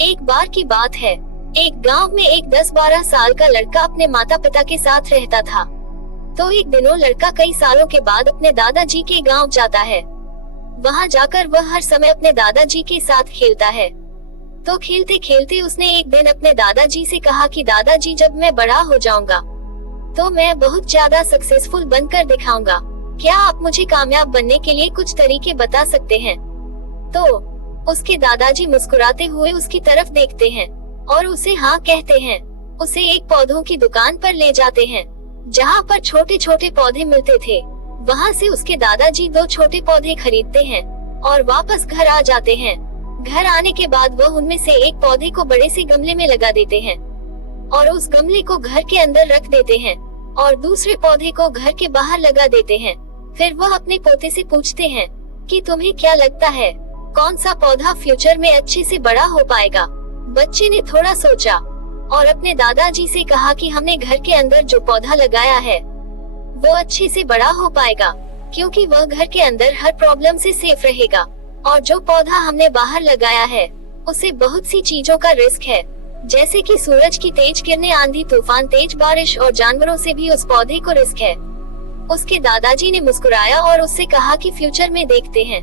एक बार की बात है, एक गांव में एक 10-12 साल का लड़का अपने माता पिता के साथ रहता था। तो एक दिनों लड़का कई सालों के बाद अपने दादाजी के गांव जाता है। वहां जाकर वह हर समय अपने दादाजी के साथ खेलता है। तो खेलते खेलते उसने एक दिन अपने दादाजी से कहा कि दादाजी, जब मैं बड़ा हो जाऊंगा तो मैं बहुत ज्यादा सक्सेसफुल बनकर दिखाऊंगा। क्या आप मुझे कामयाब बनने के लिए कुछ तरीके बता सकते हैं? तो उसके दादाजी मुस्कुराते हुए उसकी तरफ देखते हैं और उसे हाँ कहते हैं। उसे एक पौधों की दुकान पर ले जाते हैं जहाँ पर छोटे छोटे पौधे मिलते थे। वहाँ से उसके दादाजी 2 छोटे पौधे खरीदते हैं और वापस घर आ जाते हैं। घर आने के बाद वह उनमें से एक पौधे को बड़े से गमले में लगा देते हैं और उस गमले को घर के अंदर रख देते हैं और दूसरे पौधे को घर के बाहर लगा देते हैं। फिर वह अपने पोते से पूछते हैं कि तुम्हें क्या लगता है, कौन सा पौधा फ्यूचर में अच्छे से बड़ा हो पाएगा? बच्चे ने थोड़ा सोचा और अपने दादाजी से कहा कि हमने घर के अंदर जो पौधा लगाया है वो अच्छे से बड़ा हो पाएगा, क्योंकि वह घर के अंदर हर प्रॉब्लम से सेफ रहेगा। और जो पौधा हमने बाहर लगाया है उसे बहुत सी चीजों का रिस्क है, जैसे कि सूरज की तेज किरणें, आंधी तूफान, तेज बारिश और जानवरों से भी उस पौधे को रिस्क है। उसके दादाजी ने मुस्कुराया और उससे कहा कि फ्यूचर में देखते हैं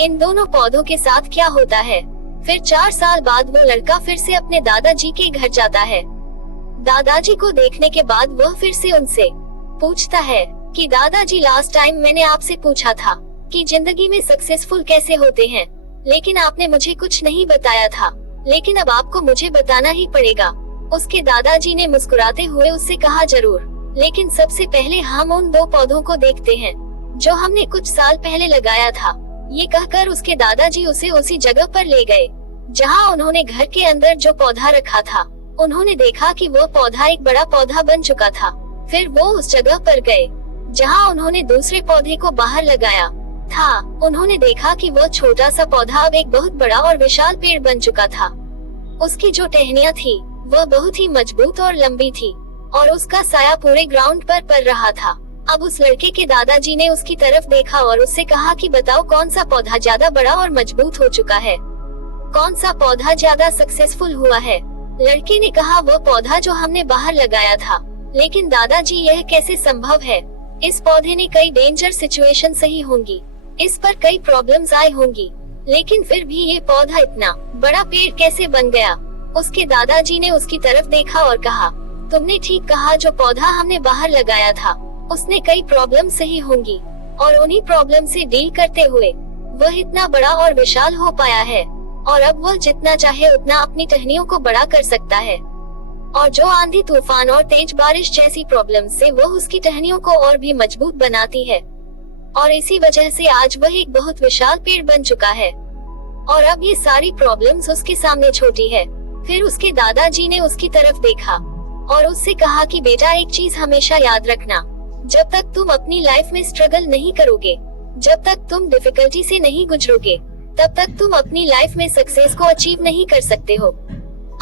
इन दोनों पौधों के साथ क्या होता है। फिर 4 साल बाद वो लड़का फिर से अपने दादाजी के घर जाता है। दादाजी को देखने के बाद वह फिर से उनसे पूछता है कि दादाजी, लास्ट टाइम मैंने आपसे पूछा था कि जिंदगी में सक्सेसफुल कैसे होते हैं, लेकिन आपने मुझे कुछ नहीं बताया था, लेकिन अब आपको मुझे बताना ही पड़ेगा। उसके दादाजी ने मुस्कुराते हुए उससे कहा, जरूर, लेकिन सबसे पहले हम उन 2 पौधों को देखते हैं जो हमने कुछ साल पहले लगाया था। ये कहकर उसके दादाजी उसे उसी जगह पर ले गए जहां उन्होंने घर के अंदर जो पौधा रखा था। उन्होंने देखा कि वो पौधा एक बड़ा पौधा बन चुका था। फिर वो उस जगह पर गए जहां उन्होंने दूसरे पौधे को बाहर लगाया था। उन्होंने देखा कि वो छोटा सा पौधा अब एक बहुत बड़ा और विशाल पेड़ बन चुका था। उसकी जो टहनियां थी वह बहुत ही मजबूत और लंबी थी और उसका साया पूरे ग्राउंड पर पड़ रहा था। अब उस लड़के के दादाजी ने उसकी तरफ देखा और उससे कहा कि बताओ, कौन सा पौधा ज्यादा बड़ा और मजबूत हो चुका है, कौन सा पौधा ज्यादा सक्सेसफुल हुआ है? लड़के ने कहा, वो पौधा जो हमने बाहर लगाया था। लेकिन दादाजी, यह कैसे संभव है? इस पौधे ने कई डेंजर सिचुएशन सही होंगी, इस पर कई प्रॉब्लम्स आई होंगी, लेकिन फिर भी ये पौधा इतना बड़ा पेड़ कैसे बन गया? उसके दादाजी ने उसकी तरफ देखा और कहा, तुमने ठीक कहा, जो पौधा हमने बाहर लगाया था उसने कई प्रॉब्लम सही होंगी और उन्हीं प्रॉब्लम से डील करते हुए वह इतना बड़ा और विशाल हो पाया है और अब वह जितना चाहे उतना अपनी टहनियों को बड़ा कर सकता है। और जो आंधी तूफान और तेज बारिश जैसी प्रॉब्लम से वह उसकी टहनियों को और भी मजबूत बनाती है और इसी वजह से आज वह एक बहुत विशाल पेड़ बन चुका है और अब ये सारी प्रॉब्लम्स उसके सामने छोटी है। फिर उसके दादाजी ने उसकी तरफ देखा और उससे कहा कि बेटा, एक चीज हमेशा याद रखना, जब तक तुम अपनी लाइफ में स्ट्रगल नहीं करोगे, जब तक तुम डिफिकल्टी से नहीं गुजरोगे, तब तक तुम अपनी लाइफ में सक्सेस को अचीव नहीं कर सकते हो।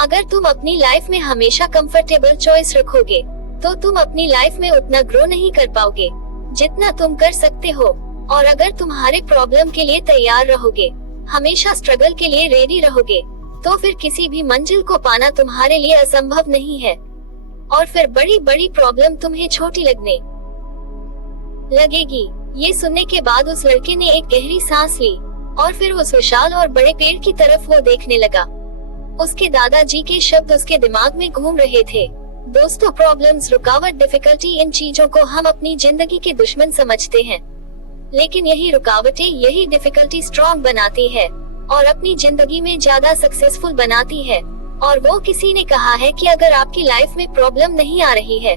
अगर तुम अपनी लाइफ में हमेशा कंफर्टेबल चॉइस रखोगे तो तुम अपनी लाइफ में उतना ग्रो नहीं कर पाओगे जितना तुम कर सकते हो। और अगर तुम्हारे प्रॉब्लम के लिए तैयार रहोगे, हमेशा स्ट्रगल के लिए रेडी रहोगे, तो फिर किसी भी मंजिल को पाना तुम्हारे लिए असंभव नहीं है और फिर बड़ी बड़ी प्रॉब्लम तुम्हें छोटी लगने लगेगी। ये सुनने के बाद उस लड़के ने एक गहरी सांस ली और फिर उस विशाल और बड़े पेड़ की तरफ वो देखने लगा। उसके दादाजी के शब्द उसके दिमाग में घूम रहे थे। दोस्तों, प्रॉब्लम्स, रुकावट, डिफिकल्टी, इन चीजों को हम अपनी जिंदगी के दुश्मन समझते हैं, लेकिन यही रुकावटें, यही डिफिकल्टी स्ट्रॉन्ग बनाती है और अपनी जिंदगी में ज्यादा सक्सेसफुल बनाती है। और वो किसी ने कहा है कि अगर आपकी लाइफ में प्रॉब्लम नहीं आ रही है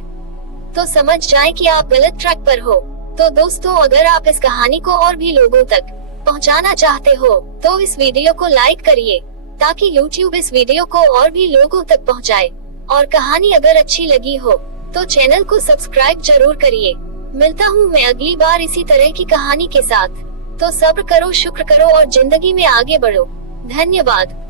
तो समझ जाएं कि आप गलत ट्रैक पर हो। तो दोस्तों, अगर आप इस कहानी को और भी लोगों तक पहुंचाना चाहते हो तो इस वीडियो को लाइक करिए ताकि YouTube इस वीडियो को और भी लोगों तक पहुंचाए। और कहानी अगर अच्छी लगी हो तो चैनल को सब्सक्राइब जरूर करिए। मिलता हूँ मैं अगली बार इसी तरह की कहानी के साथ। तो सब्र करो, शुक्र करो और जिंदगी में आगे बढ़ो। धन्यवाद।